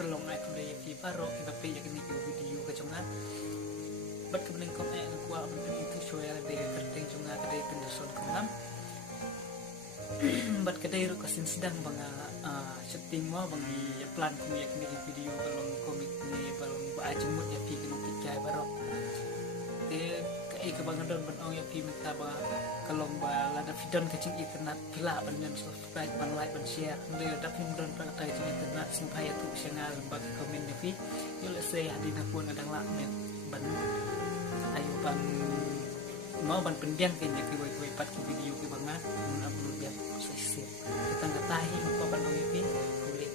perlong ai kembali di paro kita pilih ini video kecongan bat kemudian kau ai kuat mungkin itu share dari kerting cunga dari pendoson kelam bat kedai ru kasin sedang banga setting mau bangi plan kumi yak ni video balong komik ni balong ba jemut ya pi kena tikai barok te kai ke bangan don ban ya pi minta ba kalong ba lada vidon kecing internet pila ban yang subscribe ban like ban share ni dapat don ban tai di internet supaya tu channel bag komen ni pi yo le say hadina pun adang lak men ban ayo ban mau ban pendiang ke nya ke woi pat ke video ke banga upload biar sesi kita ngetahi apa ban pi kulik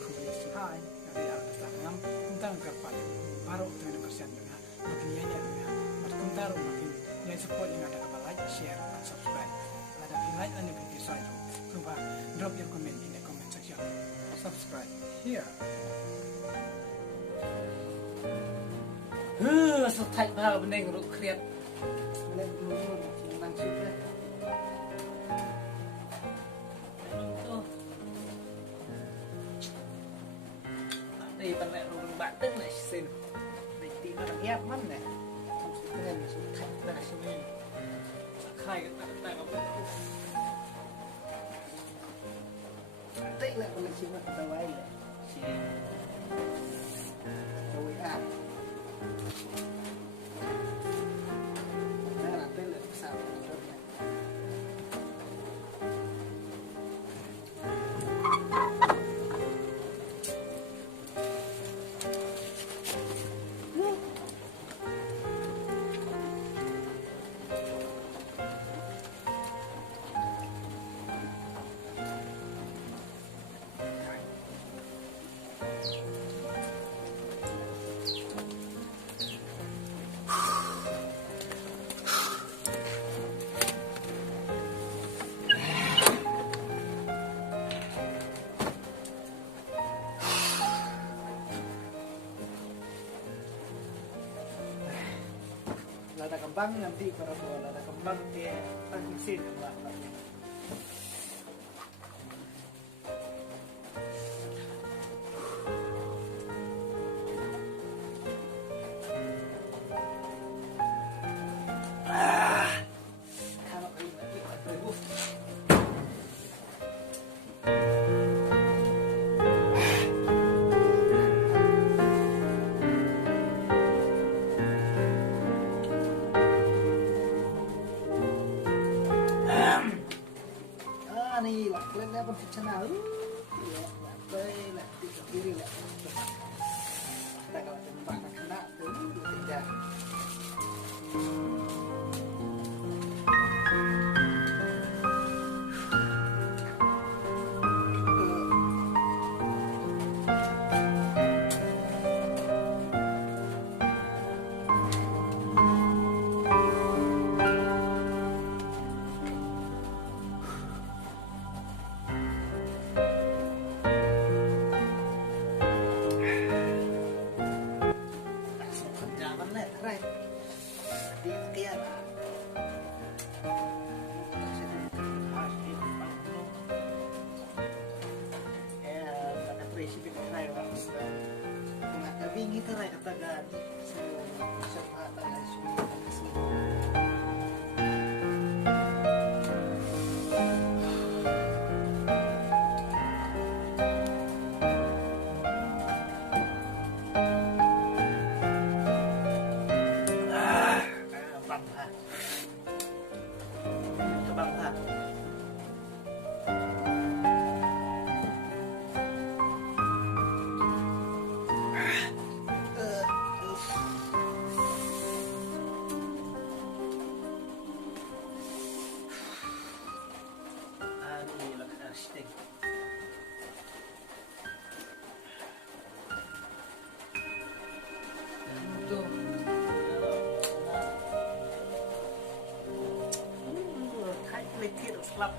hai dari atas tangan tentang kapan baru dengan persen dengan beginiannya dengan berkomentar mungkin yang support yang ada apa like share dan subscribe ada like dan video saya coba drop your comment in the comment section subscribe here so type ba beneng ru kreat lên luôn đang chụp đấy đây bạn lại rồi bạn tức lại xin để tí nó đang ép mắt này không sẽ lên thành là xin mình khai cái tại nó đây là con chim đầu ấy rồi à đây là tên là sao lada kembang nanti para bawa lada kembang dia tangkis sini mbak. Kalau ini kita berbus. Nih lah, kalian dapat channel ya, đây là tự kiri là kita kalau tempat kena tu kerja ini kita lah katakan semua tanah sulit slap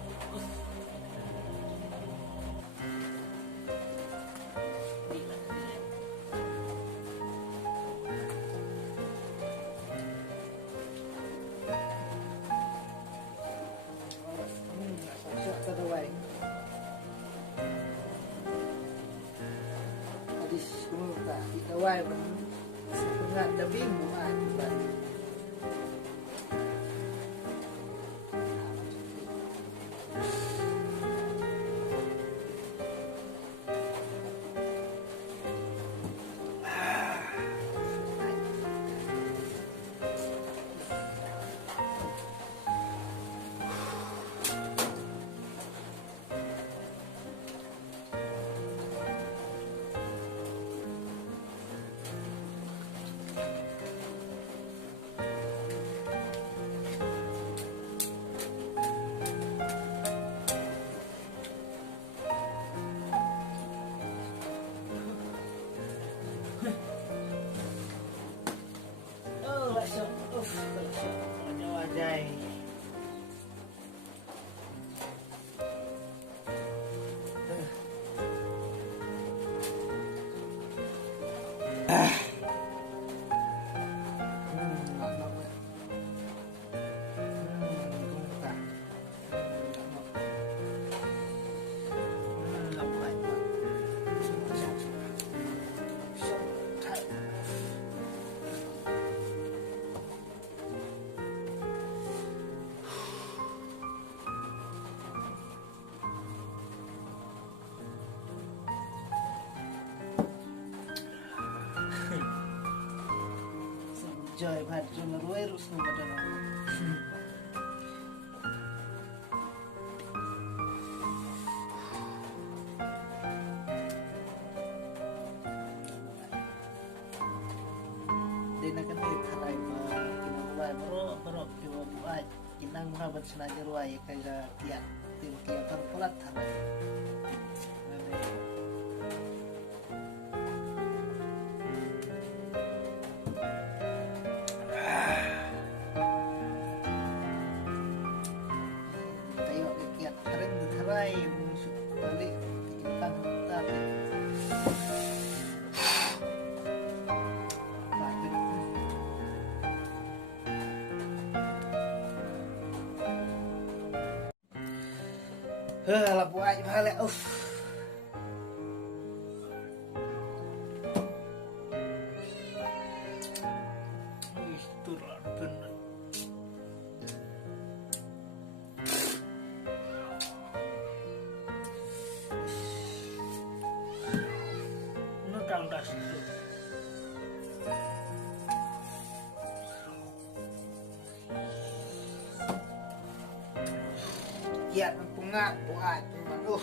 Hadis tak dikawai pun setengah dah bingung akibat Joy bhat cuma ruai rus nu badan aku. Dia nak kena tharai ma kina ruai bro kina ruai kinang mah bersenaja ruai kaya tiang tiang kan pelat tharai. Lah buat balik. Turun bener. Nukang das itu. Kiat pengak buat memang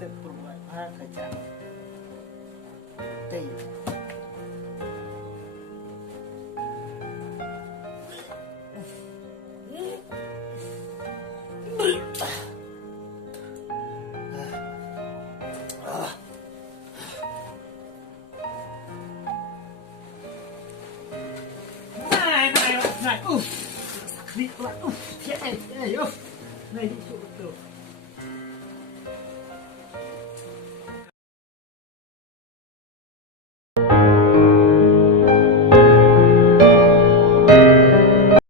Kita perbuat kacang. Teh. Này, sakit pula. Này, này, này, này,